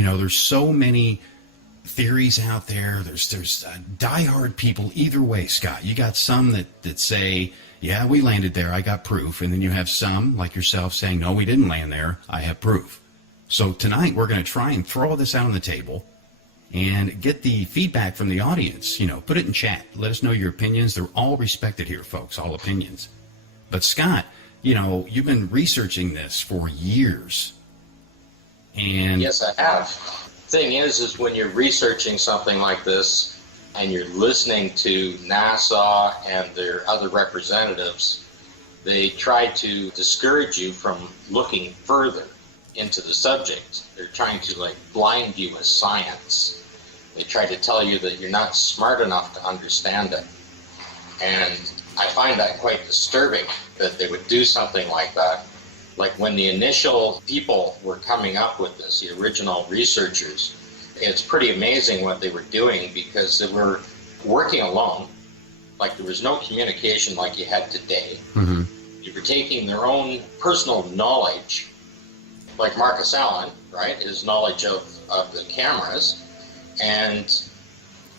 You know, there's so many theories out there. There's diehard people either way, Scott. You got some that say, yeah, we landed there, I got proof. And then you have some, like yourself, saying, no, we didn't land there, I have proof. So tonight we're going to try and throw all this out on the table and get the feedback from the audience. You know, put it in chat. Let us know your opinions. They're all respected here, folks, all opinions. But Scott, you know, you've been researching this for years. And yes, I have. Thing is when you're researching something like this and you're listening to NASA and their other representatives, they try to discourage you from looking further into the subject. They're trying to like blind you with science. They try to tell you that you're not smart enough to understand it. And I find that quite disturbing that they would do something like that. Like when the initial people were coming up with this, the original researchers, it's pretty amazing what they were doing because they were working alone. Like there was no communication like you had today. Mm-hmm. You were taking their own personal knowledge, like Marcus Allen, right, his knowledge of the cameras, and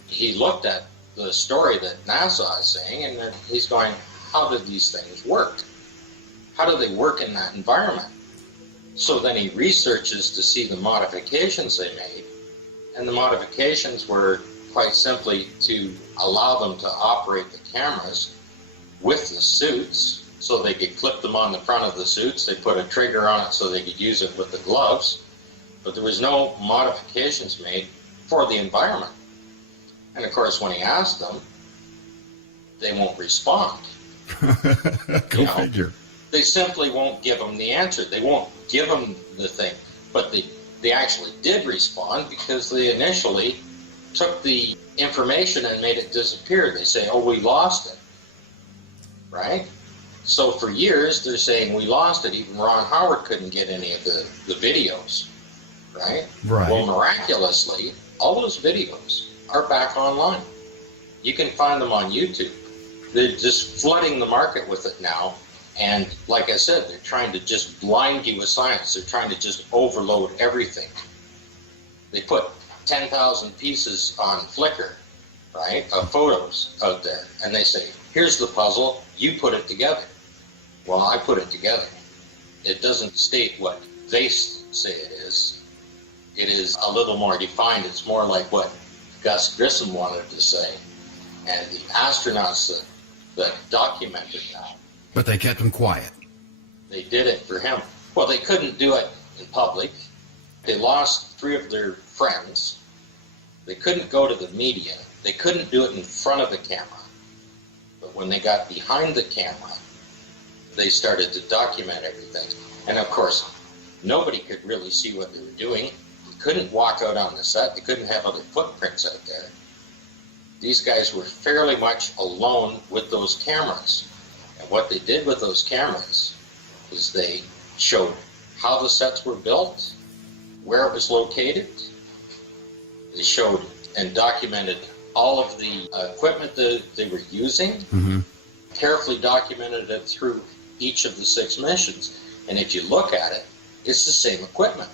he looked at the story that NASA is saying, and then he's going, how did these things work? How do they work in that environment? So then he researches to see the modifications they made, and the modifications were quite simply to allow them to operate the cameras with the suits, so they could clip them on the front of the suits. They put a trigger on it so they could use it with the gloves, but there was no modifications made for the environment. And of course, when he asked them, they won't respond. Go figure. They simply won't give them the answer. They won't give them the thing. But they actually did respond because they initially took the information and made it disappear. They say, oh, we lost it, right? So for years, they're saying we lost it. Even Ron Howard couldn't get any of the videos, right? Right. Well, miraculously, all those videos are back online. You can find them on YouTube. They're just flooding the market with it now. And like I said, they're trying to just blind you with science. They're trying to just overload everything. They put 10,000 pieces on Flickr, right, of photos out there. And they say, here's the puzzle, you put it together. Well, I put it together. It doesn't state what they say it is. It is a little more defined. It's more like what Gus Grissom wanted to say. And the astronauts that documented that. But they kept him quiet. They did it for him. Well, they couldn't do it in public. They lost 3 of their friends. They couldn't go to the media. They couldn't do it in front of the camera. But when they got behind the camera, they started to document everything. And of course, nobody could really see what they were doing. They couldn't walk out on the set. They couldn't have other footprints out there. These guys were fairly much alone with those cameras. And what they did with those cameras is they showed how the sets were built, where it was located. They showed and documented all of the equipment that they were using, carefully documented it through each of the 6 missions. And if you look at it, it's the same equipment.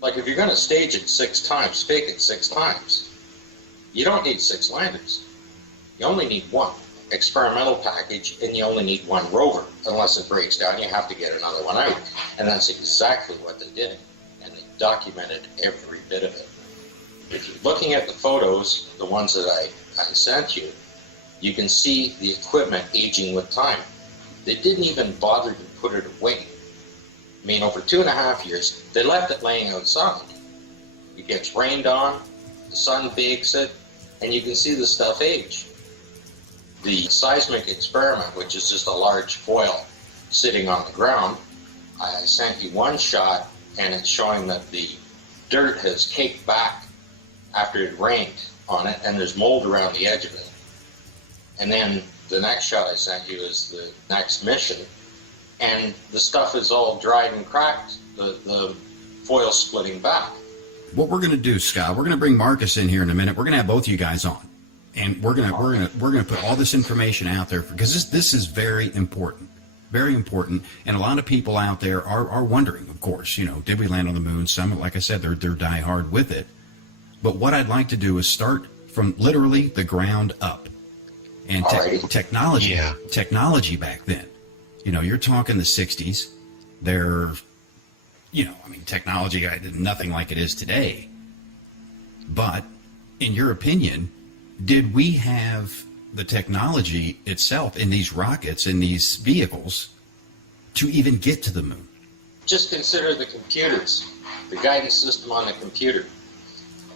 Like if you're going to stage it 6 times, fake it 6 times, you don't need 6 landers. You only need 1 experimental package, and you only need 1 rover. Unless it breaks down, you have to get another one out. And that's exactly what they did. And they documented every bit of it. If you're looking at the photos, the ones that I sent you, you can see the equipment aging with time. They didn't even bother to put it away. I mean, over 2.5 years, they left it laying outside. It gets rained on, the sun bakes it, and you can see the stuff age. The seismic experiment, which is just a large foil sitting on the ground, I sent you 1 shot, and it's showing that the dirt has caked back after it rained on it, and there's mold around the edge of it. And then the next shot I sent you is the next mission, and the stuff is all dried and cracked, the foil splitting back. What we're going to do, Scott, we're going to bring Marcus in here in a minute. We're going to have both of you guys on, and we're going to put all this information out there because this is very important. Very important. And a lot of people out there are wondering, of course, did we land on the moon? Some, like I said, they're die hard with it. But what I'd like to do is start from literally the ground up. And technology back then, you're talking the 60s. Technology, nothing like it is today. But in your opinion, did we have the technology itself in these rockets, in these vehicles, to even get to the moon? Just consider the computers, the guidance system on the computer.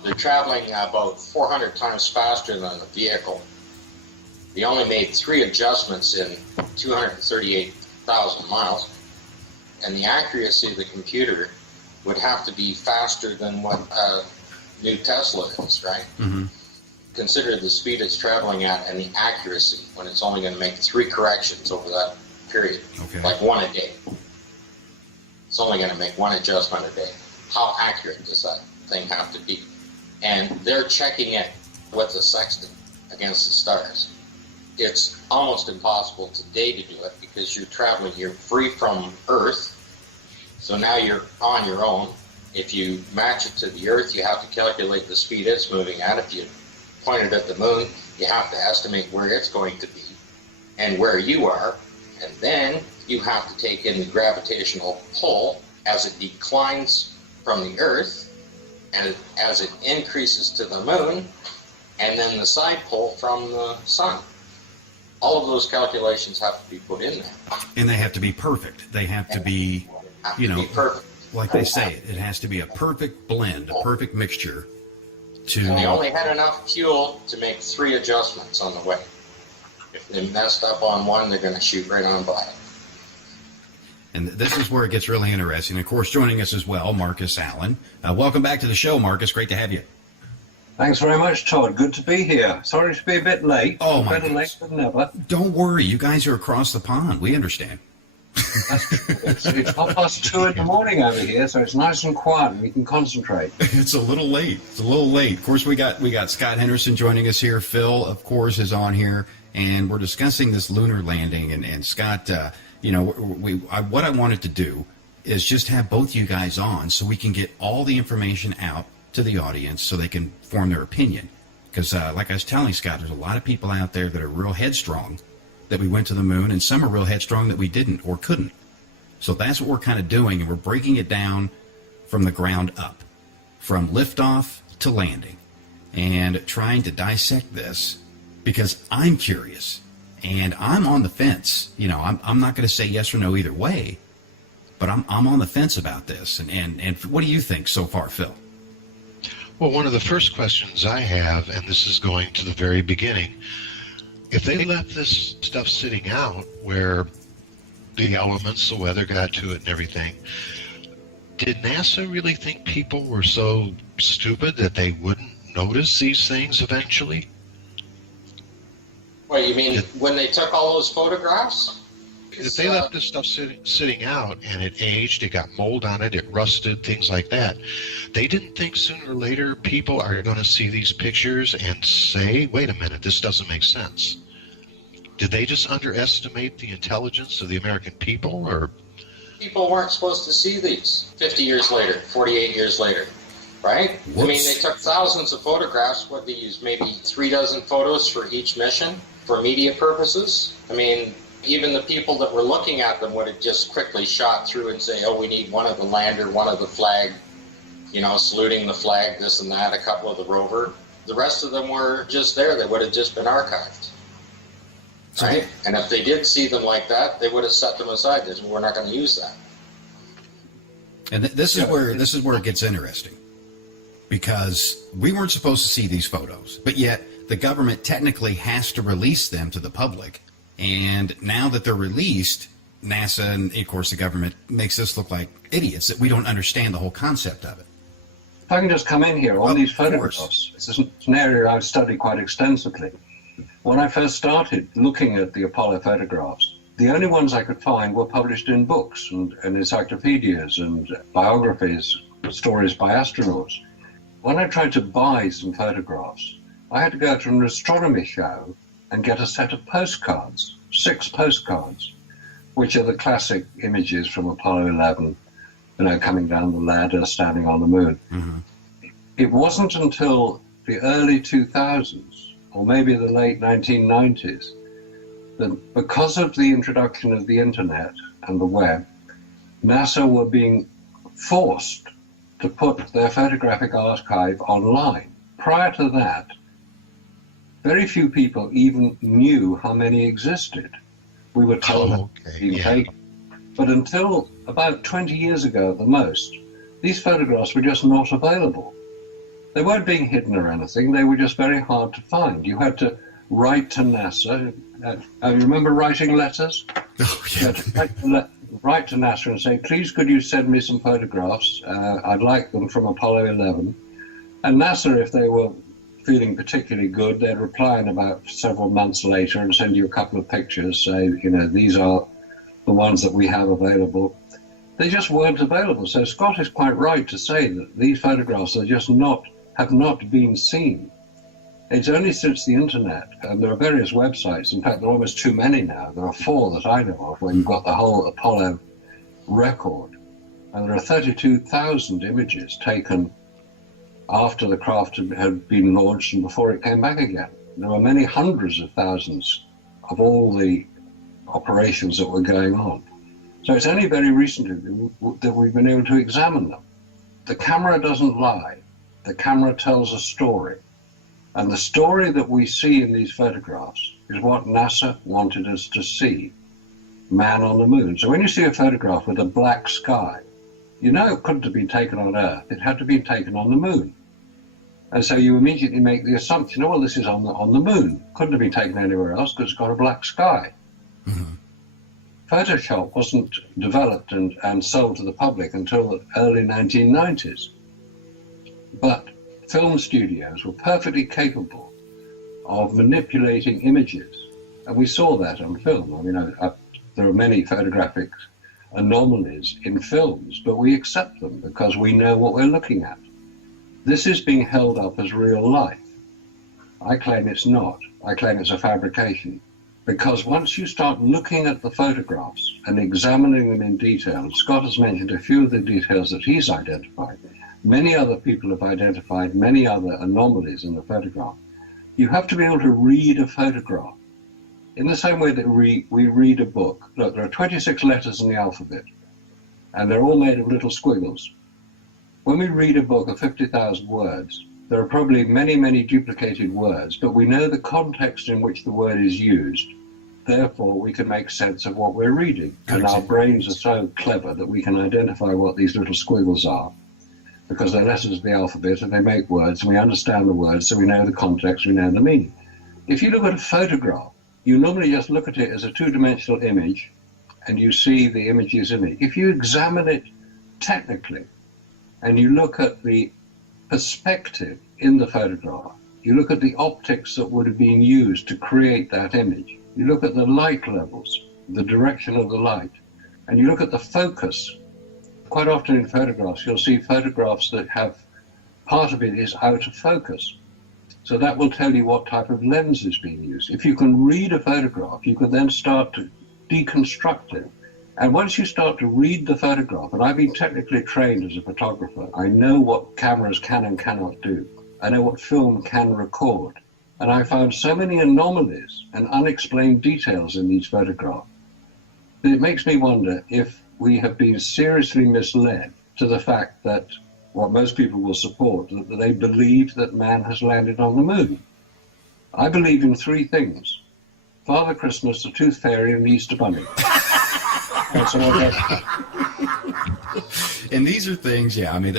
They're traveling about 400 times faster than the vehicle. We only made 3 adjustments in 238,000 miles, and the accuracy of the computer would have to be faster than what a new Tesla is, right? Mm-hmm. Consider the speed it's traveling at and the accuracy when it's only going to make 3 corrections over that period, like 1 a day. It's only going to make 1 adjustment a day. How accurate does that thing have to be? And they're checking it with a sextant against the stars. It's almost impossible today to do it because you're free from Earth, so now you're on your own. If you match it to the Earth, you have to calculate the speed it's moving at. If you point it at the moon, you have to estimate where it's going to be and where you are, and then you have to take in the gravitational pull as it declines from the Earth and as it increases to the moon, and then the side pull from the sun. All of those calculations have to be put in there. And they have to be perfect. They have to be, perfect. Like they say, it has to be a perfect blend, a perfect mixture. And they only had enough fuel to make 3 adjustments on the way. If they messed up on one, they're going to shoot right on by it. And this is where it gets really interesting. Of course, joining us as well, Marcus Allen. Welcome back to the show, Marcus. Great to have you. Thanks very much, Todd. Good to be here. Sorry to be a bit late. Oh, my Better late than never. Don't worry. You guys are across the pond. We understand. It's 2:30 in the morning over here, so it's nice and quiet and we can concentrate. It's a little late. Of course, we got Scott Henderson joining us here. Phil, of course, is on here, and we're discussing this lunar landing. And Scott, what I wanted to do is just have both you guys on so we can get all the information out to the audience so they can form their opinion. Because like I was telling Scott, there's a lot of people out there that are real headstrong that we went to the moon, and some are real headstrong that we didn't or couldn't. So that's what we're kind of doing, and we're breaking it down from the ground up, from liftoff to landing, and trying to dissect this because I'm curious and I'm on the fence. I'm not going to say yes or no either way, but I'm on the fence about this. And what do you think so far, Phil? Well, one of the first questions I have, and this is going to the very beginning, if they left this stuff sitting out where the elements, the weather got to it and everything, did NASA really think people were so stupid that they wouldn't notice these things eventually? What, you mean when they took all those photographs? If they left this stuff sitting out and it aged, it got mold on it, it rusted, things like that, they didn't think sooner or later people are going to see these pictures and say, wait a minute, this doesn't make sense. Did they just underestimate the intelligence of the American people, or? People weren't supposed to see these 50 years later, 48 years later, right? Whoops. I mean, they took thousands of photographs. What, they used maybe 3 dozen photos for each mission for media purposes? I mean, even the people that were looking at them would have just quickly shot through and say, oh, we need one of the lander, one of the flag, saluting the flag, this and that, a couple of the rover. The rest of them were just there. They would have just been archived. Right? And if they did see them like that, they would have set them aside. We're not going to use that. And this is where it gets interesting, because we weren't supposed to see these photos, but yet the government technically has to release them to the public. And now that they're released, NASA and, of course, the government makes us look like idiots that we don't understand the whole concept of it. If I can just come in here on these photographs, this is an area I've studied quite extensively. When I first started looking at the Apollo photographs, the only ones I could find were published in books and encyclopedias and biographies, stories by astronauts. When I tried to buy some photographs, I had to go to an astronomy show and get a set of postcards, 6 postcards. which are the classic images from Apollo 11, coming down the ladder, standing on the moon. Mm-hmm. It wasn't until the early 2000s, or maybe the late 1990s, that because of the introduction of the internet and the web, NASA were being forced to put their photographic archive online. Prior to that, very few people even knew how many existed. We were told taken. But until about 20 years ago at the most, these photographs were just not available. They weren't being hidden or anything, they were just very hard to find. You had to write to NASA. You remember writing letters? Oh, yeah. You had to write to NASA and say, please could you send me some photographs? I'd like them from Apollo 11. And NASA, if they were feeling particularly good, they'd reply in about several months later and send you a couple of pictures, say, these are the ones that we have available. They just weren't available. So Scott is quite right to say that these photographs are just have not been seen. It's only since the internet, and there are various websites, in fact there are almost too many now, there are 4 that I know of, where you've got the whole Apollo record, and there are 32,000 images taken after the craft had been launched and before it came back again. There were many hundreds of thousands of all the operations that were going on. So it's only very recently that we've been able to examine them. The camera doesn't lie. The camera tells a story. And the story that we see in these photographs is what NASA wanted us to see. Man on the moon. So when you see a photograph with a black sky, you know it couldn't have been taken on Earth. It had to be taken on the moon. And so you immediately make the assumption, well, this is on the moon. Couldn't have been taken anywhere else because it's got a black sky. Mm-hmm. Photoshop wasn't developed and sold to the public until the early 1990s. But film studios were perfectly capable of manipulating images. And we saw that on film. I mean, there are many photographic anomalies in films, but we accept them because we know what we're looking at. This is being held up as real life. I claim it's not. I claim it's a fabrication. Because once you start looking at the photographs and examining them in detail, and Scott has mentioned a few of the details that he's identified, many other people have identified many other anomalies in the photograph. You have to be able to read a photograph in the same way that we read a book. Look, there are 26 letters in the alphabet, and they're all made of little squiggles. When we read a book of 50,000 words, there are probably many, many duplicated words, but we know the context in which the word is used. Therefore, we can make sense of what we're reading. And our brains are so clever that we can identify what these little squiggles are, because they're letters of the alphabet and they make words, and we understand the words, so we know the context, we know the meaning. If you look at a photograph, you normally just look at it as a two-dimensional image, and you see the images in it. If you examine it technically, and you look at the perspective in the photograph, you look at the optics that would have been used to create that image, you look at the light levels, the direction of the light, and you look at the focus. Quite often in photographs, you'll see photographs that have part of it is out of focus. So that will tell you what type of lens is being used. If you can read a photograph, you can then start to deconstruct it. And once you start to read the photograph, and I've been technically trained as a photographer, I know what cameras can and cannot do. I know what film can record. And I found so many anomalies and unexplained details in these photographs that it makes me wonder if we have been seriously misled to the fact that what most people will support, that they believe that man has landed on the moon. I believe in 3 things: Father Christmas, the Tooth Fairy, and the Easter Bunny. That's all And these are things, yeah, I mean,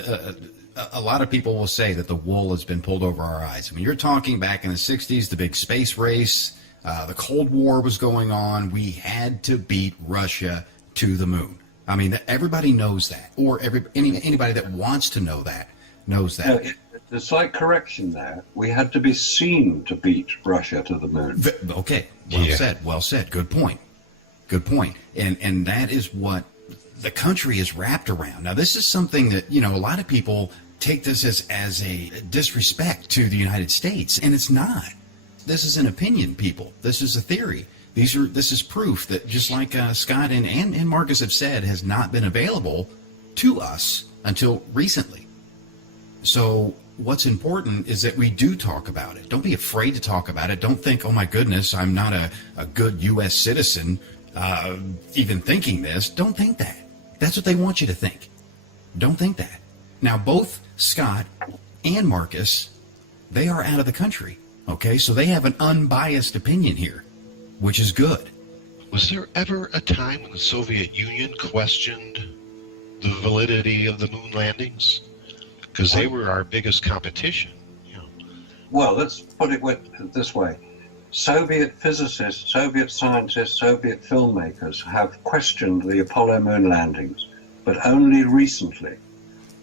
a lot of people will say that the wool has been pulled over our eyes. I mean, you're talking back in the 60s, the big space race, the Cold War was going on. We had to beat Russia to the moon. I mean, everybody knows that, or anybody that wants to know that knows that. The slight correction there, we had to be seen to beat Russia to the moon. Okay, well said, good point. And that is what the country is wrapped around. Now, this is something that, a lot of people take this as a disrespect to the United States, and it's not. This is an opinion, people. This is a theory This is proof that, just like Scott and Marcus have said, has not been available to us until recently. So what's important is that we do talk about it. Don't be afraid to talk about it. Don't think, oh my goodness, I'm not a good U.S. citizen even thinking this. Don't think that. That's what they want you to think. Don't think that. Now, both Scott and Marcus, they are out of the country. Okay, so they have an unbiased opinion here, which is good. Was there ever a time when the Soviet Union questioned the validity of the moon landings? Because they were our biggest competition. You know. Well, let's put it this way. Soviet physicists, Soviet scientists, Soviet filmmakers have questioned the Apollo moon landings, but only recently.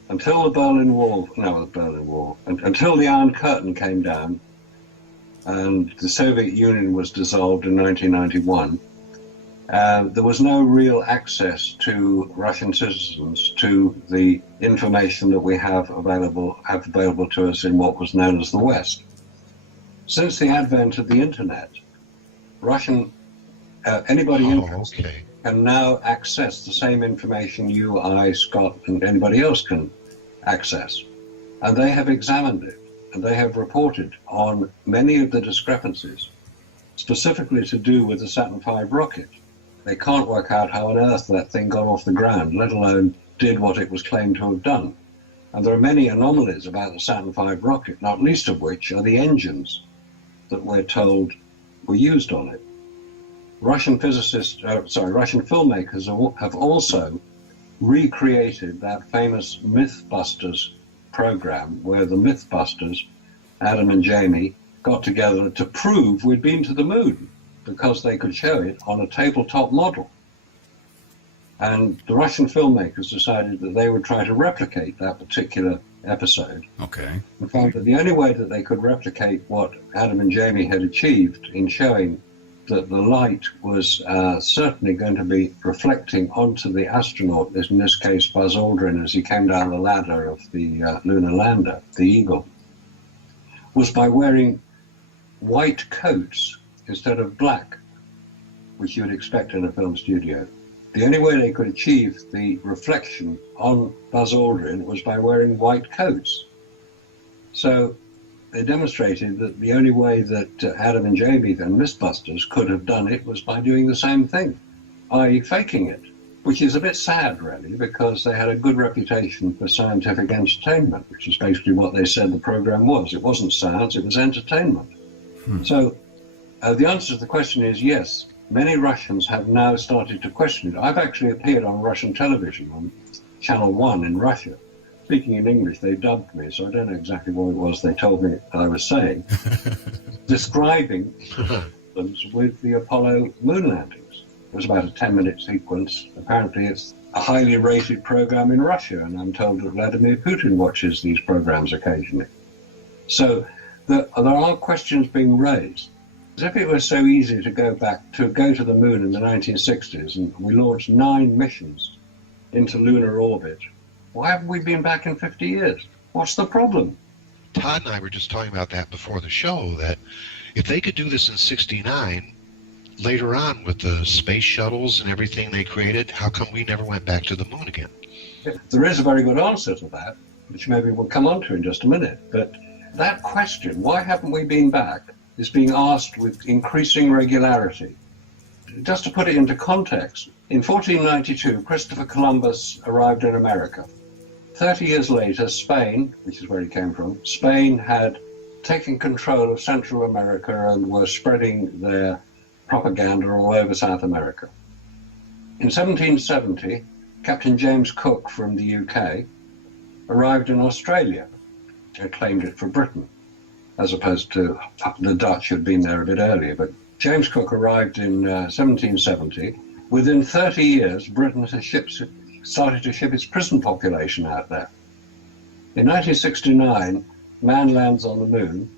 Until until the Iron Curtain came down and the Soviet Union was dissolved in 1991, there was no real access to Russian citizens to the information that we have available to us in what was known as the West. Since the advent of the internet, anybody interested can now access the same information you, I, Scott, and anybody else can access. And they have examined it, and they have reported on many of the discrepancies, specifically to do with the Saturn V rocket. They can't work out how on earth that thing got off the ground, let alone did what it was claimed to have done. And there are many anomalies about the Saturn V rocket, not least of which are the engines that we're told were used on it. Russian filmmakers have also recreated that famous Mythbusters program where the Mythbusters, Adam and Jamie, got together to prove we'd been to the moon because they could show it on a tabletop model. And the Russian filmmakers decided that they would try to replicate that particular episode. Okay. And found that the only way that they could replicate what Adam and Jamie had achieved in showing that the light was certainly going to be reflecting onto the astronaut, in this case Buzz Aldrin, as he came down the ladder of the lunar lander, the Eagle, was by wearing white coats instead of black, which you would expect in a film studio. The only way they could achieve the reflection on Buzz Aldrin was by wearing white coats. So they demonstrated that the only way that Adam and Jamie and Mythbusters could have done it was by doing the same thing, i.e. faking it, which is a bit sad, really, because they had a good reputation for scientific entertainment, which is basically what they said the program was. It wasn't science, it was entertainment. So the answer to the question is yes. Many Russians have now started to question it. I've actually appeared on Russian television, on Channel 1 in Russia. Speaking in English, they dubbed me, so I don't know exactly what it was they told me I was saying, describing problems with the Apollo moon landings. It was about a 10-minute sequence. Apparently it's a highly rated program in Russia, and I'm told that Vladimir Putin watches these programs occasionally. So there are questions being raised. As if it was so easy to go to the moon in the 1960s, and we launched 9 missions into lunar orbit. Why haven't we been back in 50 years? What's the problem? Todd and I were just talking about that before the show, that if they could do this in 69, later on with the space shuttles and everything they created, how come we never went back to the moon again? There is a very good answer to that, which maybe we'll come on to in just a minute. But that question, why haven't we been back, is being asked with increasing regularity. Just to put it into context, in 1492, Christopher Columbus arrived in America. 30 years later, Spain, which is where he came from, Spain had taken control of Central America and were spreading their propaganda all over South America. In 1770, Captain James Cook from the UK arrived in Australia and claimed it for Britain, as opposed to the Dutch who had been there a bit earlier. But James Cook arrived in 1770. Within 30 years, Britain has started to ship its prison population out there. In 1969, man lands on the moon.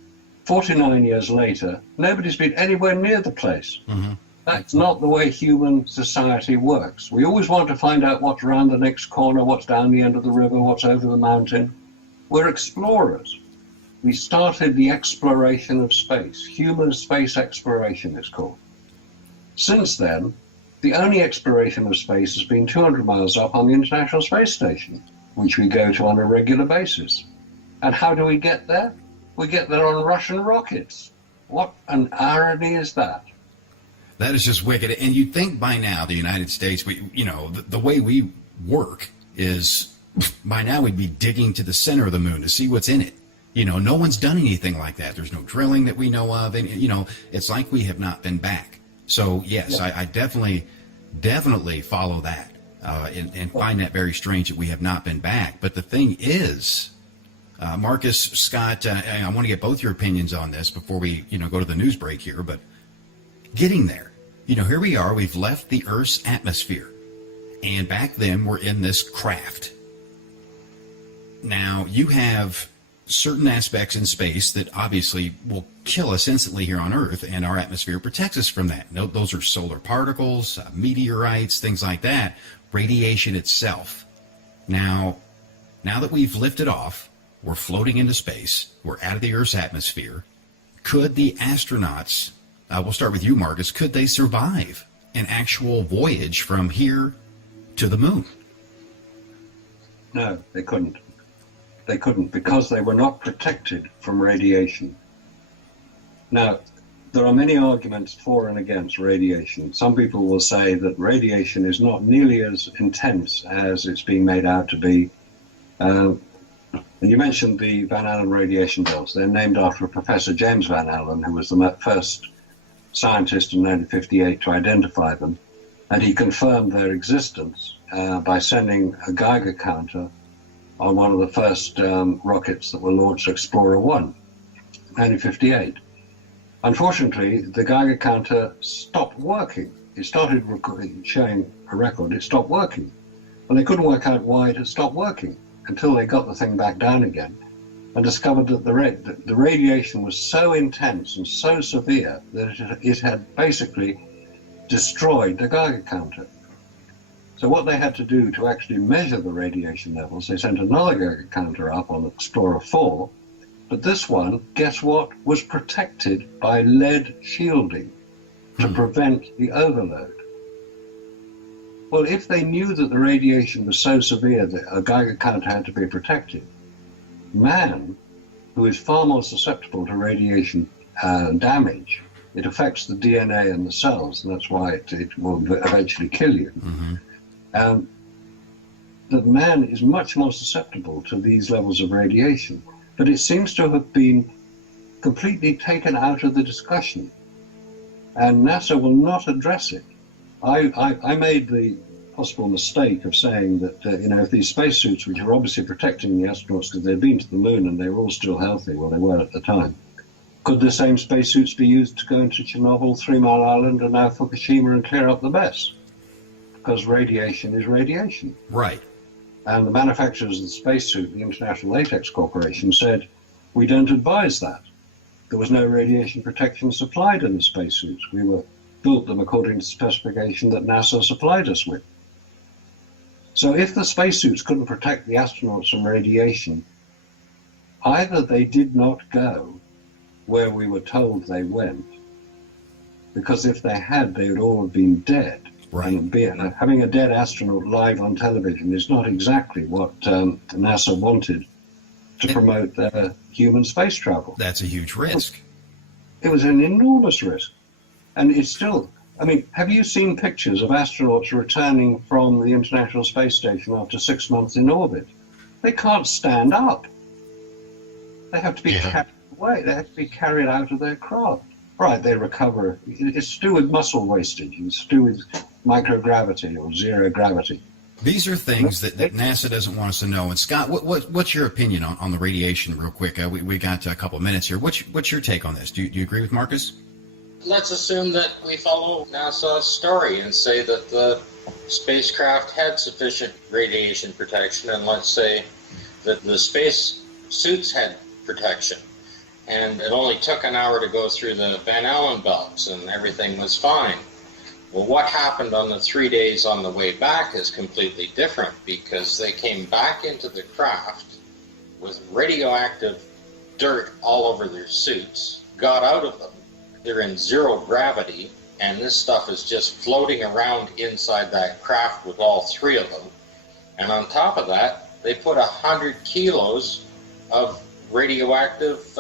49 years later, nobody's been anywhere near the place. Mm-hmm. That's not the way human society works. We always want to find out what's around the next corner, what's down the end of the river, what's over the mountain. We're explorers. We started the exploration of space. Human space exploration, it's called. Since then, the only exploration of space has been 200 miles up on the International Space Station, which we go to on a regular basis. And how do we get there? We get there on Russian rockets. What an irony is that? That is just wicked. And you'd think by now the United States, the way we work is by now we'd be digging to the center of the moon to see what's in it. No one's done anything like that. There's no drilling that we know of. And, it's like we have not been back. So, yes, yeah. I definitely follow that and find that very strange that we have not been back. But the thing is, Marcus, Scott, I want to get both your opinions on this before we, go to the news break here. But getting there, here we are. We've left the Earth's atmosphere. And back then, we're in this craft. Now, you have certain aspects in space that obviously will kill us instantly here on Earth, and our atmosphere protects us from that. Those are solar particles, meteorites, things like that, radiation itself. Now that we've lifted off, we're floating into space, we're out of the Earth's atmosphere, could the astronauts, we'll start with you, Marcus, could they survive an actual voyage from here to the moon? No, they couldn't. They couldn't because they were not protected from radiation. Now, there are many arguments for and against radiation. Some people will say that radiation is not nearly as intense as it's being made out to be. And you mentioned the Van Allen radiation belts. They're named after Professor James Van Allen, who was the first scientist in 1958 to identify them. And he confirmed their existence by sending a Geiger counter on one of the first rockets that were launched, Explorer 1, 1958. Unfortunately, the Geiger counter stopped working. It started showing a record, it stopped working. And they couldn't work out why it had stopped working until they got the thing back down again and discovered that the radiation was so intense and so severe that it had basically destroyed the Geiger counter. So what they had to do to actually measure the radiation levels, they sent another Geiger counter up on Explorer 4, but this one, guess what, was protected by lead shielding to prevent the overload. Well, if they knew that the radiation was so severe that a Geiger counter had to be protected, man, who is far more susceptible to radiation damage, it affects the DNA and the cells, and that's why it will eventually kill you. Mm-hmm. That man is much more susceptible to these levels of radiation, but it seems to have been completely taken out of the discussion, and NASA will not address it. I made the possible mistake of saying that if these spacesuits, which are obviously protecting the astronauts because they've been to the moon and they were all still healthy, well, they were at the time, could the same spacesuits be used to go into Chernobyl, 3 Mile Island, and now Fukushima and clear up the mess? Because radiation is radiation. Right. And the manufacturers of the spacesuit, the International Latex Corporation, said, we don't advise that. There was no radiation protection supplied in the spacesuits. We built them according to the specification that NASA supplied us with. So if the spacesuits couldn't protect the astronauts from radiation, either they did not go where we were told they went, because if they had, they would all have been dead. Right. And having a dead astronaut live on television is not exactly what NASA wanted to promote human space travel. That's a huge risk. It was an enormous risk. And it's still, have you seen pictures of astronauts returning from the International Space Station after 6 months in orbit? They can't stand up. They have to be carried away. They have to be carried out of their craft. Right, they recover. It's to do with muscle wastage. It's to do with microgravity or zero gravity. These are things that NASA doesn't want us to know. And Scott, what's your opinion on the radiation, real quick? We got a couple of minutes here. What's your take on this? Do you agree with Marcus? Let's assume that we follow NASA's story and say that the spacecraft had sufficient radiation protection, and let's say that the space suits had protection. And it only took an hour to go through the Van Allen belts and everything was fine. Well, what happened on the 3 days on the way back is completely different, because they came back into the craft with radioactive dirt all over their suits, got out of them. They're in zero gravity, and this stuff is just floating around inside that craft with all three of them. And on top of that, they put 100 kilos of radioactive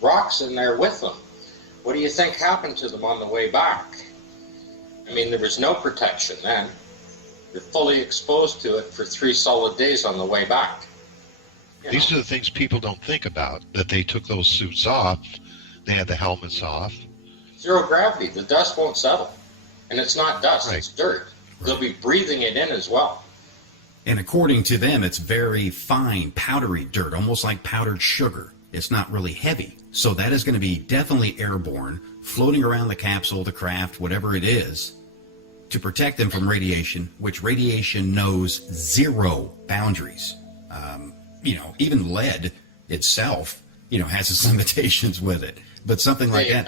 rocks in there with them. What do you think happened to them on the way back? I mean, there was no protection then. They're fully exposed to it for 3 solid days on the way back. These are the things people don't think about, that they took those suits off, they had the helmets off. Zero gravity, the dust won't settle. And it's not dust, Right. it's dirt. They'll be breathing it in as well. And according to them, it's very fine, powdery dirt, almost like powdered sugar. It's not really heavy. So that is going to be definitely airborne, floating around the capsule, the craft, whatever it is, to protect them from radiation, which radiation knows zero boundaries. Even lead itself, has its limitations with it. But something like that.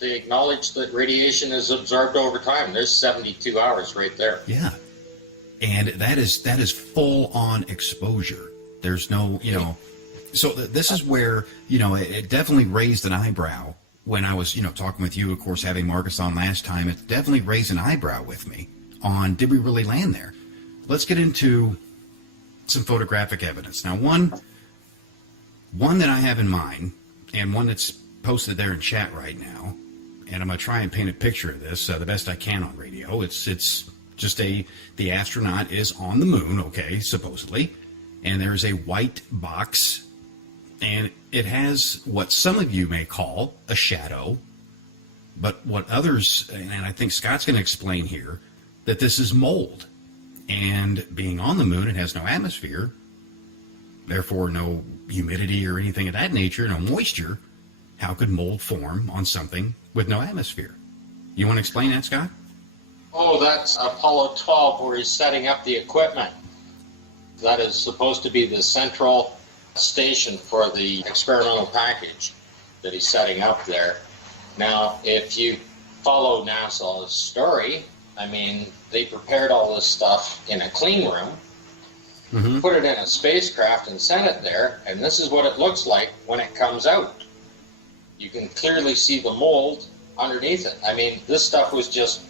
They acknowledge that radiation is absorbed over time. There's 72 hours right there. Yeah. And that is full on exposure. There's no, so this is where, it definitely raised an eyebrow when I was, talking with you, of course, having Marcus on last time. It definitely raised an eyebrow with me on, did we really land there? Let's get into some photographic evidence. Now, one that I have in mind, and one that's posted there in chat right now, and I'm going to try and paint a picture of this the best I can on radio. It's just the astronaut is on the moon, okay, supposedly, and there's a white box, and it has what some of you may call a shadow, but what others, and I think Scott's going to explain here, that this is mold. And being on the moon, it has no atmosphere, therefore no humidity or anything of that nature, no moisture. How could mold form on something with no atmosphere? You want to explain that, Scott? Oh, that's Apollo 12 where he's setting up the equipment. That is supposed to be the central station for the experimental package that he's setting up there. Now, if you follow NASA's story, I mean, they prepared all this stuff in a clean room, put it in a spacecraft and sent it there, and this is what it looks like when it comes out. You can clearly see the mold underneath it. I mean, this stuff was just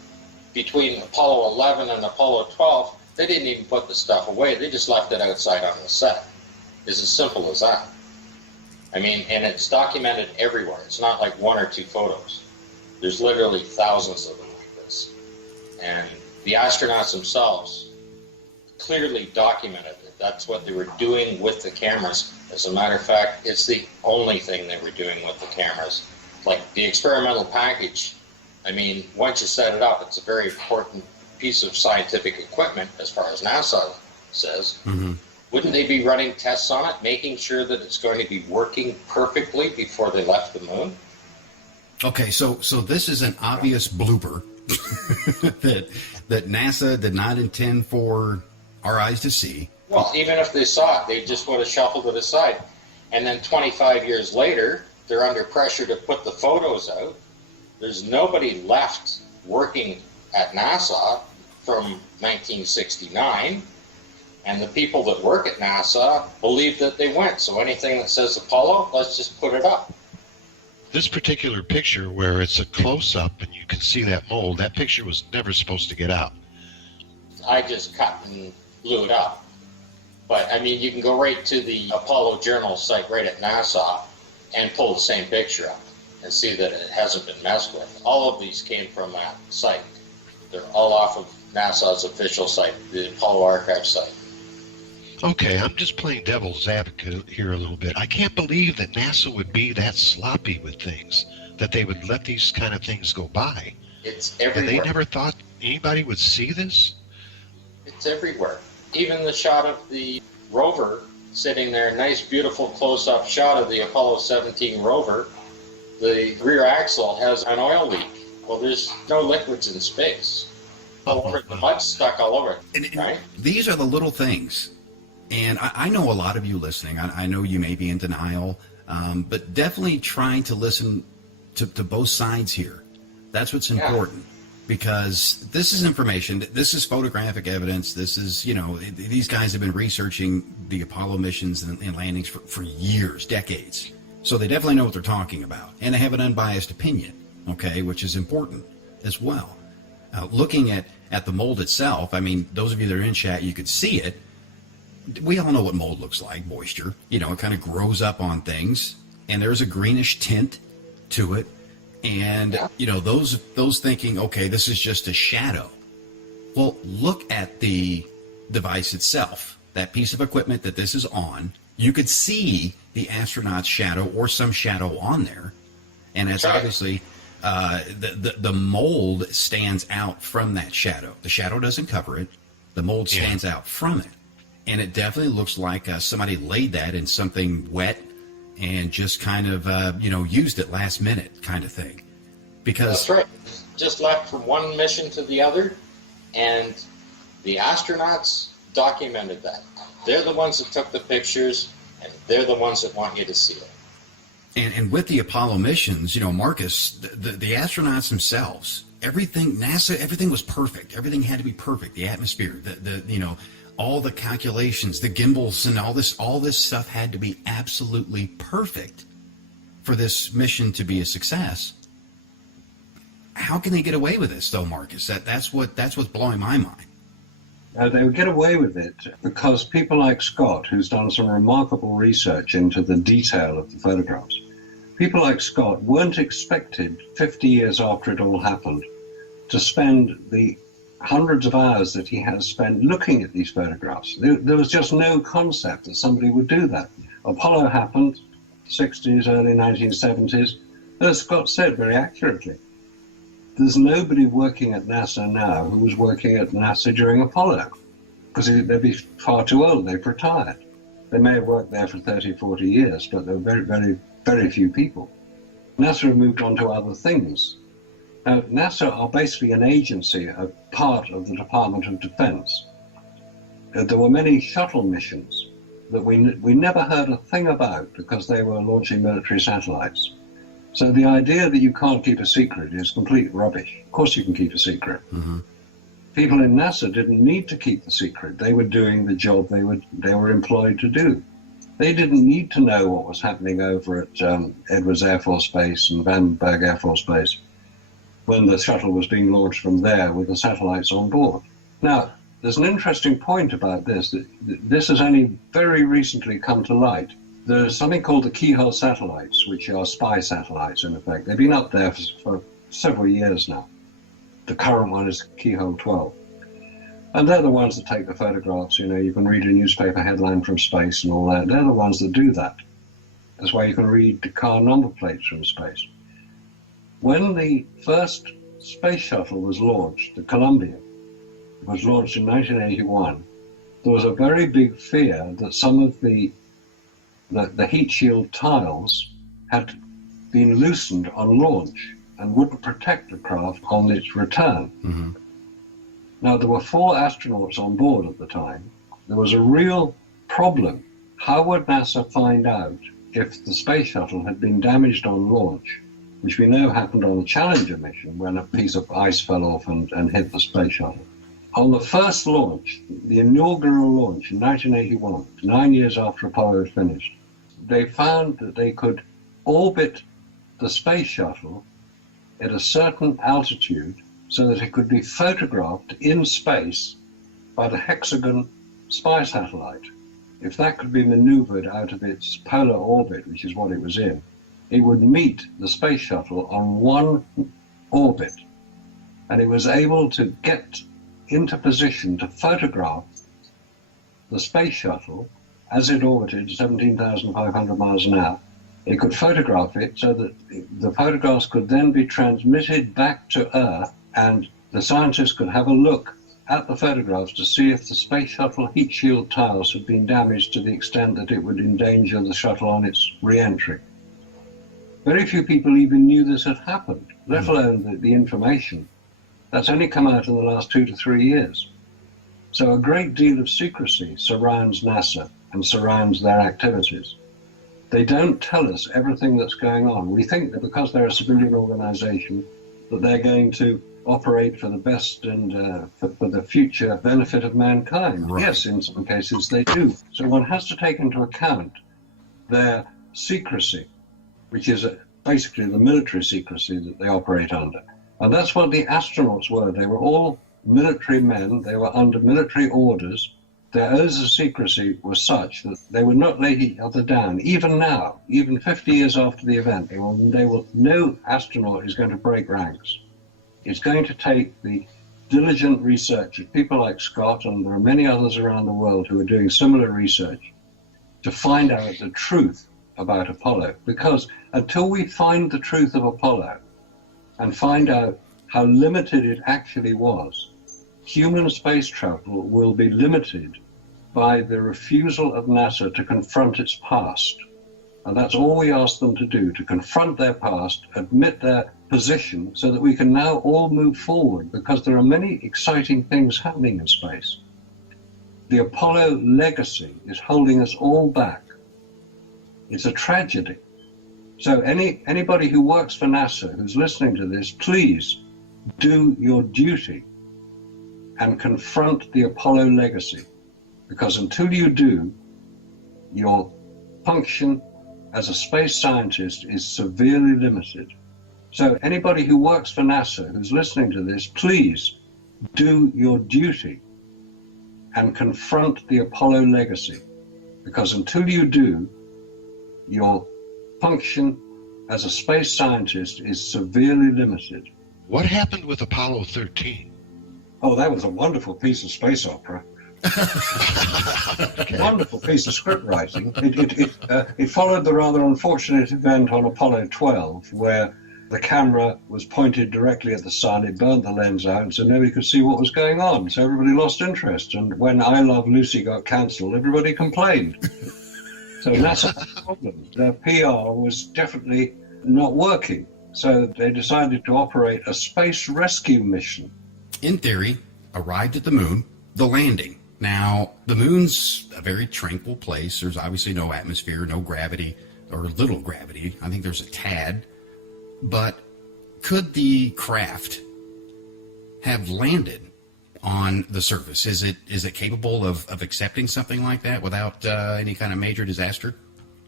between Apollo 11 and Apollo 12. They didn't even put the stuff away. They just left it outside on the set. It's as simple as that. I mean, and it's documented everywhere. It's not like 1 or 2 photos. There's literally thousands of them like this. And the astronauts themselves clearly documented it. That's what they were doing with the cameras. As a matter of fact, it's the only thing they were doing with the cameras. Like the experimental package, I mean, once you set it up, it's a very important piece of scientific equipment as far as NASA says. Wouldn't they be running tests on it, making sure that it's going to be working perfectly before they left the moon? Okay, so this is an obvious blooper that NASA did not intend for our eyes to see. Well, even if they saw it, they just would have shuffled it aside. And then 25 years later, they're under pressure to put the photos out. There's nobody left working at NASA from 1969. And the people that work at NASA believe that they went. So anything that says Apollo, let's just put it up. This particular picture where it's a close-up and you can see that mold, that picture was never supposed to get out. I just cut and blew it up. But, I mean, you can go right to the Apollo Journal site right at NASA and pull the same picture up and see that it hasn't been messed with. All of these came from that site. They're all off of NASA's official site, the Apollo Archive site. Okay, I'm just playing devil's advocate here a little bit. I can't believe that NASA would be that sloppy with things, that they would let these kind of things go by. It's And everywhere. they never thought anybody would see this? It's everywhere. Even the shot of the rover sitting there, nice, beautiful close-up shot of the Apollo 17 rover. The rear axle has an oil leak. Well, there's no liquids in space. All over it, the mud's stuck all over it, right? These are the little things. And I know a lot of you listening. I know you may be in denial, but definitely trying to listen to both sides here. That's what's important. Because this is information, this is photographic evidence, this is, these guys have been researching the Apollo missions and landings for years, decades. So they definitely know what they're talking about. And they have an unbiased opinion, okay, which is important. as well. Looking at the mold itself, I mean, those of you that are in chat, you could see it. We all know what mold looks like, moisture. You know, it kind of grows up on things, and there's a greenish tint to it. And, you know, those thinking, okay, this is just a shadow. Well, look at the device itself, that piece of equipment that this is on. You could see the astronaut's shadow or some shadow on there. And it's obviously, the mold stands out from that shadow. The shadow doesn't cover it. The mold stands out from it. And it definitely looks like somebody laid that in something wet and just kind of, you know, used it last minute kind of thing. Because that's right. Just left from one mission to the other, and the astronauts documented that. They're the ones that took the pictures, and they're the ones that want you to see it. And with the Apollo missions, you know, Marcus, the astronauts themselves, NASA, everything was perfect. Everything had to be perfect. The atmosphere, the you know, all the calculations, the gimbals, and all this stuff had to be absolutely perfect for this mission to be a success. How can they get away with this, though, Marcus? That's what's blowing my mind. They would get away with it because people like Scott, who's done some remarkable research into the detail of the photographs, people like Scott weren't expected 50 years after it all happened to spend the hundreds of hours that he has spent looking at these photographs. There was just no concept that somebody would do that. Apollo happened, 60s, early 1970s. As Scott said very accurately, there's nobody working at NASA now who was working at NASA during Apollo, because they'd be far too old. They've retired. They may have worked there for 30, 40 years, but there were very, very, very few people. NASA have moved on to other things. Now, NASA are basically an agency, a part of the Department of Defense. There were many shuttle missions that we never heard a thing about because they were launching military satellites. So the idea that you can't keep a secret is complete rubbish. Of course you can keep a secret. Mm-hmm. People in NASA didn't need to keep the secret. They were doing the job they were employed to do. They didn't need to know what was happening over at Edwards Air Force Base and Vandenberg Air Force Base when the shuttle was being launched from there with the satellites on board. Now, there's an interesting point about this. This has only very recently come to light. There's something called the keyhole satellites, which are spy satellites in effect. They've been up there for several years now. The current one is keyhole 12. And they're the ones that take the photographs. You know, you can read a newspaper headline from space and all that. They're the ones that do that. That's why you can read the car number plates from space. When the first space shuttle was launched, the Columbia, was launched in 1981, there was a very big fear that some of the heat shield tiles had been loosened on launch and wouldn't protect the craft on its return. Mm-hmm. Now, there were 4 astronauts on board at the time. There was a real problem. How would NASA find out if the space shuttle had been damaged on launch, which we know happened on the Challenger mission when a piece of ice fell off and hit the space shuttle? On the first launch, the inaugural launch in 1981, 9 years after Apollo had finished, they found that they could orbit the space shuttle at a certain altitude so that it could be photographed in space by the hexagon spy satellite. If that could be maneuvered out of its polar orbit, which is what it was in, it would meet the space shuttle on one orbit, and it was able to get into position to photograph the space shuttle as it orbited 17,500 miles an hour. It could photograph it so that the photographs could then be transmitted back to Earth, and the scientists could have a look at the photographs to see if the space shuttle heat shield tiles had been damaged to the extent that it would endanger the shuttle on its re-entry. Very few people even knew this had happened, let alone the information. That's only come out in the last 2 to 3 years. So a great deal of secrecy surrounds NASA and surrounds their activities. They don't tell us everything that's going on. We think that because they're a civilian organization, that they're going to operate for the best and for the future benefit of mankind. Right. Yes, in some cases they do. So one has to take into account their secrecy, which is basically the military secrecy that they operate under. And that's what the astronauts were. They were all military men. They were under military orders. Their oaths of secrecy were such that they would not let each other down. Even now, even 50 years after the event, no astronaut is going to break ranks. It's going to take the diligent research of people like Scott, and there are many others around the world who are doing similar research, to find out the truth about Apollo. Because until we find the truth of Apollo and find out how limited it actually was, human space travel will be limited by the refusal of NASA to confront its past. And that's all we ask them to do, to confront their past, admit their position, so that we can now all move forward, because there are many exciting things happening in space. The Apollo legacy is holding us all back. It's a tragedy. So anybody who works for NASA who's listening to this, please do your duty and confront the Apollo legacy, because until you do, your function as a space scientist is severely limited. So anybody who works for NASA who's listening to this, please do your duty and confront the Apollo legacy, because until you do, your function as a space scientist is severely limited. What happened with Apollo 13? Oh, that was a wonderful piece of space opera. Okay. Wonderful piece of script writing. It followed the rather unfortunate event on Apollo 12, where the camera was pointed directly at the sun. It burned the lens out, so nobody could see what was going on. So everybody lost interest. And when I Love Lucy got cancelled, everybody complained. So that's a problem. Their PR was definitely not working. So they decided to operate a space rescue mission. In theory, arrived at the moon, the landing. Now, the moon's a very tranquil place. There's obviously no atmosphere, no gravity, or little gravity. I think there's a tad. But could the craft have landed on the surface? Is it capable of accepting something like that without any kind of major disaster?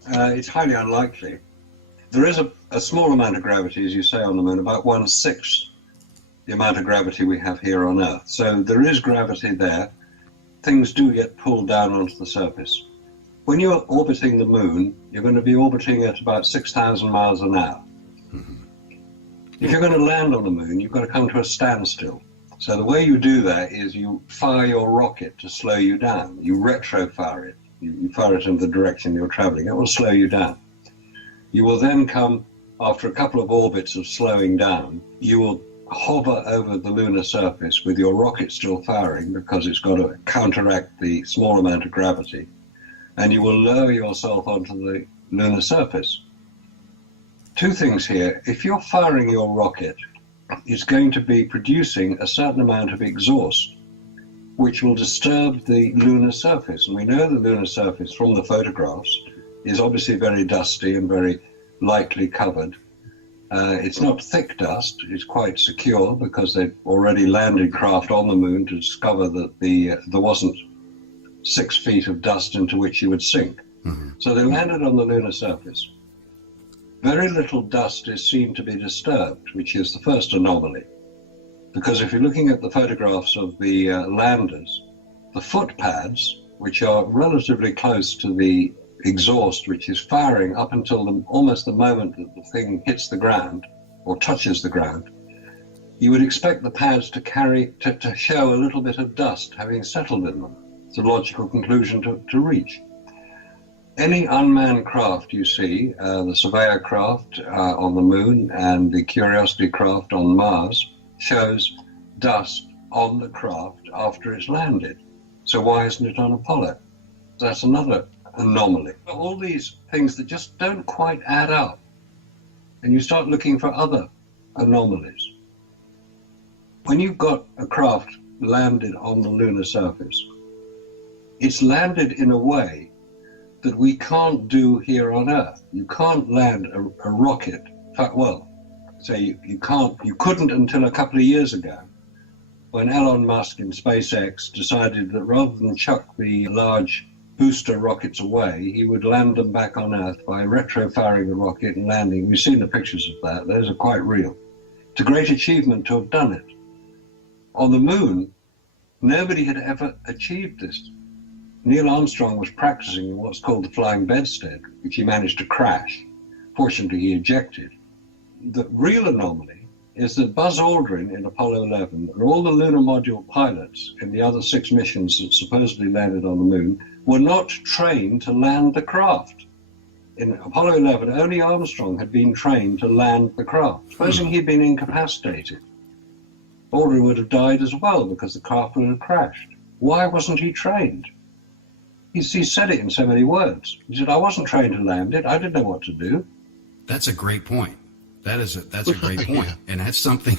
It's highly unlikely. There is a small amount of gravity, as you say, on the moon, about 1/6 the amount of gravity we have here on Earth. So there is gravity there. Things do get pulled down onto the surface. When you're orbiting the moon, you're going to be orbiting at about 6,000 miles an hour. If you're going to land on the moon, you've got to come to a standstill. So the way you do that is you fire your rocket to slow you down. You retro-fire it. You fire it in the direction you're traveling. It will slow you down. You will then come, after a couple of orbits of slowing down, you will hover over the lunar surface with your rocket still firing, because it's got to counteract the small amount of gravity, and you will lower yourself onto the lunar surface. Two things here. If you're firing your rocket, it's going to be producing a certain amount of exhaust, which will disturb the lunar surface. And we know the lunar surface from the photographs is obviously very dusty and very lightly covered. It's not thick dust, it's quite secure, because they've already landed craft on the moon to discover that there wasn't 6 feet of dust into which you would sink. Mm-hmm. So they landed on the lunar surface. Very little dust is seen to be disturbed, which is the first anomaly. Because if you're looking at the photographs of the landers, the foot pads, which are relatively close to the exhaust, which is firing up until almost the moment that the thing hits the ground or touches the ground, you would expect the pads to show a little bit of dust having settled in them. It's a logical conclusion to reach. Any unmanned craft you see, the Surveyor craft on the moon and the Curiosity craft on Mars, shows dust on the craft after it's landed. So why isn't it on Apollo? That's another anomaly. All these things that just don't quite add up, and you start looking for other anomalies. When you've got a craft landed on the lunar surface, it's landed in a way that we can't do here on Earth. You can't land a rocket. Well, say you couldn't until a couple of years ago, when Elon Musk in SpaceX decided that rather than chuck the large booster rockets away, he would land them back on Earth by retro-firing the rocket and landing. We've seen the pictures of that. Those are quite real. It's a great achievement to have done it. On the moon, nobody had ever achieved this. Neil Armstrong was practicing in what's called the flying bedstead, which he managed to crash. Fortunately, he ejected. The real anomaly is that Buzz Aldrin in Apollo 11 and all the lunar module pilots in the other 6 missions that supposedly landed on the moon were not trained to land the craft. In Apollo 11, only Armstrong had been trained to land the craft. Supposing he'd been incapacitated, Aldrin would have died as well because the craft would have crashed. Why wasn't he trained? He said it in so many words. He said, I wasn't trained to land it. I didn't know what to do. That's a great point. That's a great point. And that's something,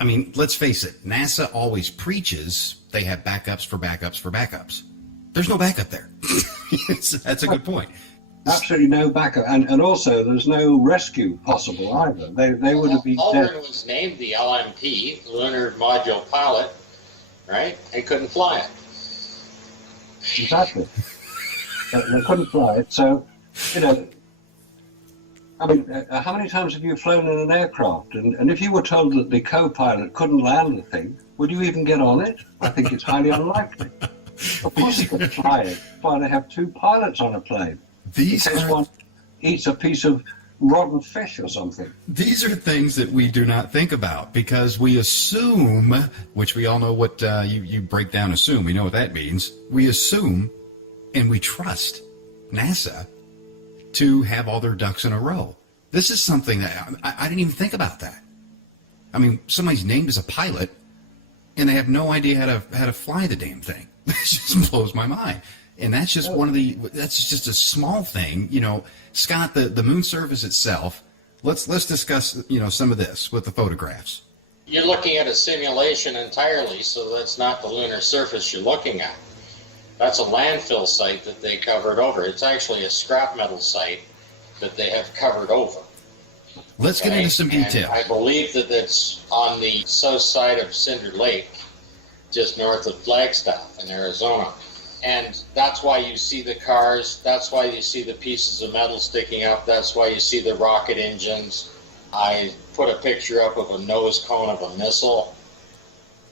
I mean, let's face it, NASA always preaches they have backups for backups for backups. There's no backup there. That's a good point. Absolutely no backup. And also, there's no rescue possible either. They would have been dead. Aldrin was named the LMP, Lunar Module Pilot, right? He couldn't fly it. Exactly. They couldn't fly it. So, you know, I mean, how many times have you flown in an aircraft? And if you were told that the co-pilot couldn't land the thing, would you even get on it? I think it's highly unlikely. Of course you could fly it. That's why they have 2 pilots on a plane. In case one eats a piece of rotten fish or something. These are things that we do not think about because we assume, which we all know what you break down assume, we know what that means. We assume and we trust NASA to have all their ducks in a row. This is something that I didn't even think about that. I mean, somebody's named as a pilot and they have no idea how to fly the damn thing. It just blows my mind. And that's just that's just a small thing, you know. Scott, the moon surface itself, let's discuss, you know, some of this with the photographs. You're looking at a simulation entirely, so that's not the lunar surface you're looking at. That's a landfill site that they covered over. It's actually a scrap metal site that they have covered over. Let's get into some detail. And I believe that it's on the south side of Cinder Lake, just north of Flagstaff in Arizona. And that's why you see the cars, that's why you see the pieces of metal sticking up, that's why you see the rocket engines. I put a picture up of a nose cone of a missile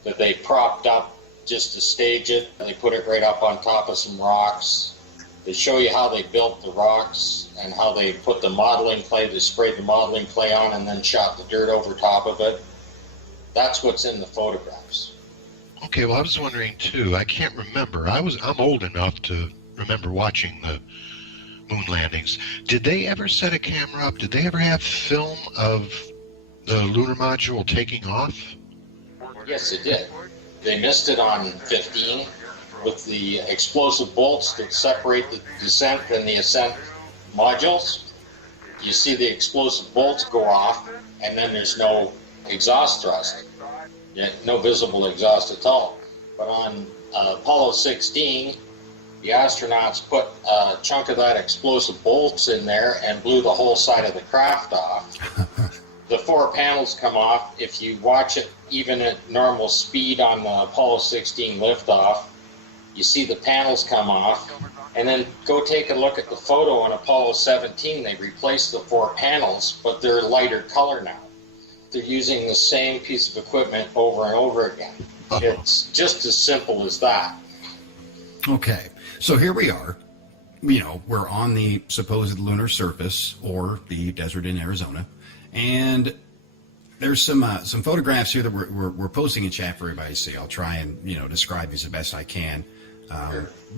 that they propped up just to stage it. They put it right up on top of some rocks. They show you how they built the rocks and how they put the modeling clay, they sprayed the modeling clay on and then shot the dirt over top of it. That's what's in the photographs. Okay, well, I was wondering too. I can't remember. I'm old enough to remember watching the moon landings. Did they ever set a camera up? Did they ever have film of the lunar module taking off? Yes, it did. They missed it on 15 with the explosive bolts that separate the descent and the ascent modules. You see the explosive bolts go off, and then there's no exhaust thrust. No visible exhaust at all. But on Apollo 16, the astronauts put a chunk of that explosive bolts in there and blew the whole side of the craft off. The 4 panels come off. If you watch it even at normal speed on the Apollo 16 liftoff, you see the panels come off. And then go take a look at the photo on Apollo 17. They replaced the 4 panels, but they're lighter color now. They're using the same piece of equipment over and over again. It's just as simple as that. Okay, so here we are. You know, we're on the supposed lunar surface or the desert in Arizona, and there's some photographs here that we're posting in chat for everybody to see. I'll try and, you know, describe these the best I can.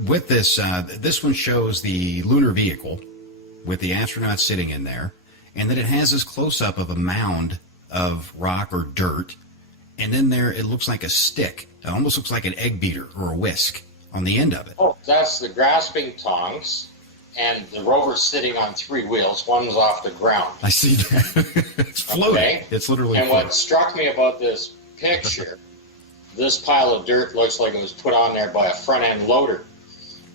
With this, this one shows the lunar vehicle with the astronauts sitting in there, and then it has this close-up of a mound of rock or dirt, and then there it looks like a stick. It almost looks like an egg beater or a whisk on the end of it. Oh, that's the grasping tongs, and the rover's sitting on 3 wheels. One's off the ground. I see that. It's floating. Okay? It's literally and floating. What struck me about this picture, this pile of dirt looks like it was put on there by a front-end loader,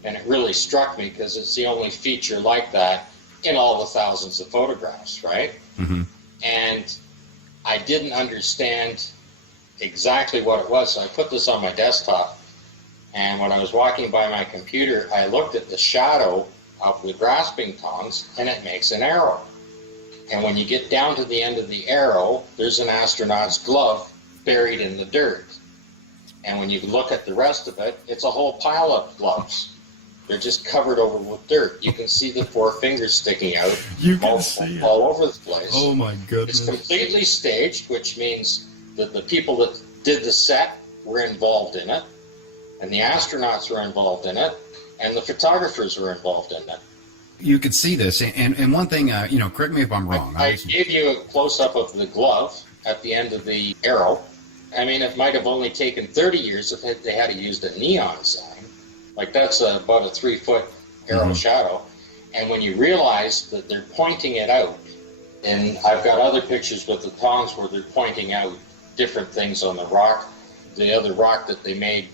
and it really struck me because it's the only feature like that in all the thousands of photographs, right? Mm-hmm. And I didn't understand exactly what it was, so I put this on my desktop, and when I was walking by my computer, I looked at the shadow of the grasping tongs, and it makes an arrow. And when you get down to the end of the arrow, there's an astronaut's glove buried in the dirt. And when you look at the rest of it, it's a whole pile of gloves. They're just covered over with dirt. You can see the 4 fingers sticking out all over the place. Oh my goodness. It's completely staged, which means that the people that did the set were involved in it, and the astronauts were involved in it, and the photographers were involved in it. You could see this, and one thing, correct me if I'm wrong. I gave you a close-up of the glove at the end of the arrow. I mean, it might have only taken 30 years if they had used a neon sign. Like, that's about a 3-foot arrow shadow. And when you realize that they're pointing it out, and I've got other pictures with the tongs where they're pointing out different things on the rock. The other rock that they made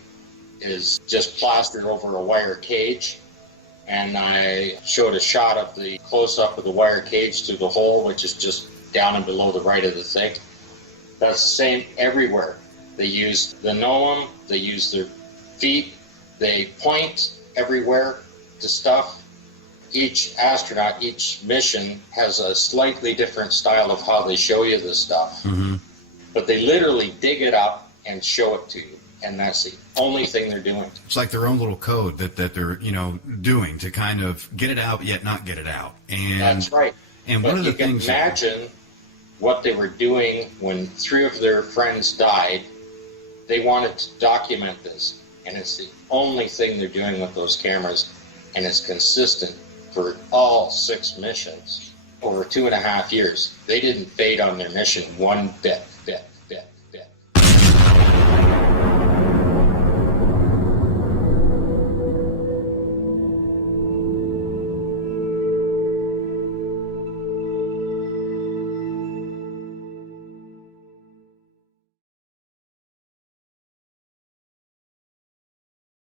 is just plastered over a wire cage. And I showed a shot of the close-up of the wire cage through the hole, which is just down and below the right of the thing. That's the same everywhere. They use the gnome, they use their feet, they point everywhere to stuff. Each astronaut, each mission has a slightly different style of how they show you this stuff. But they literally dig it up and show it to you. And that's the only thing they're doing. It's like their own little code that they're, doing to kind of get it out yet not get it out. And that's right. And but one of the you can things imagine what they were doing when 3 of their friends died. They wanted to document this, and it's the only thing they're doing with those cameras, and it's consistent for all 6 missions over 2.5 years. They didn't fade on their mission one bit.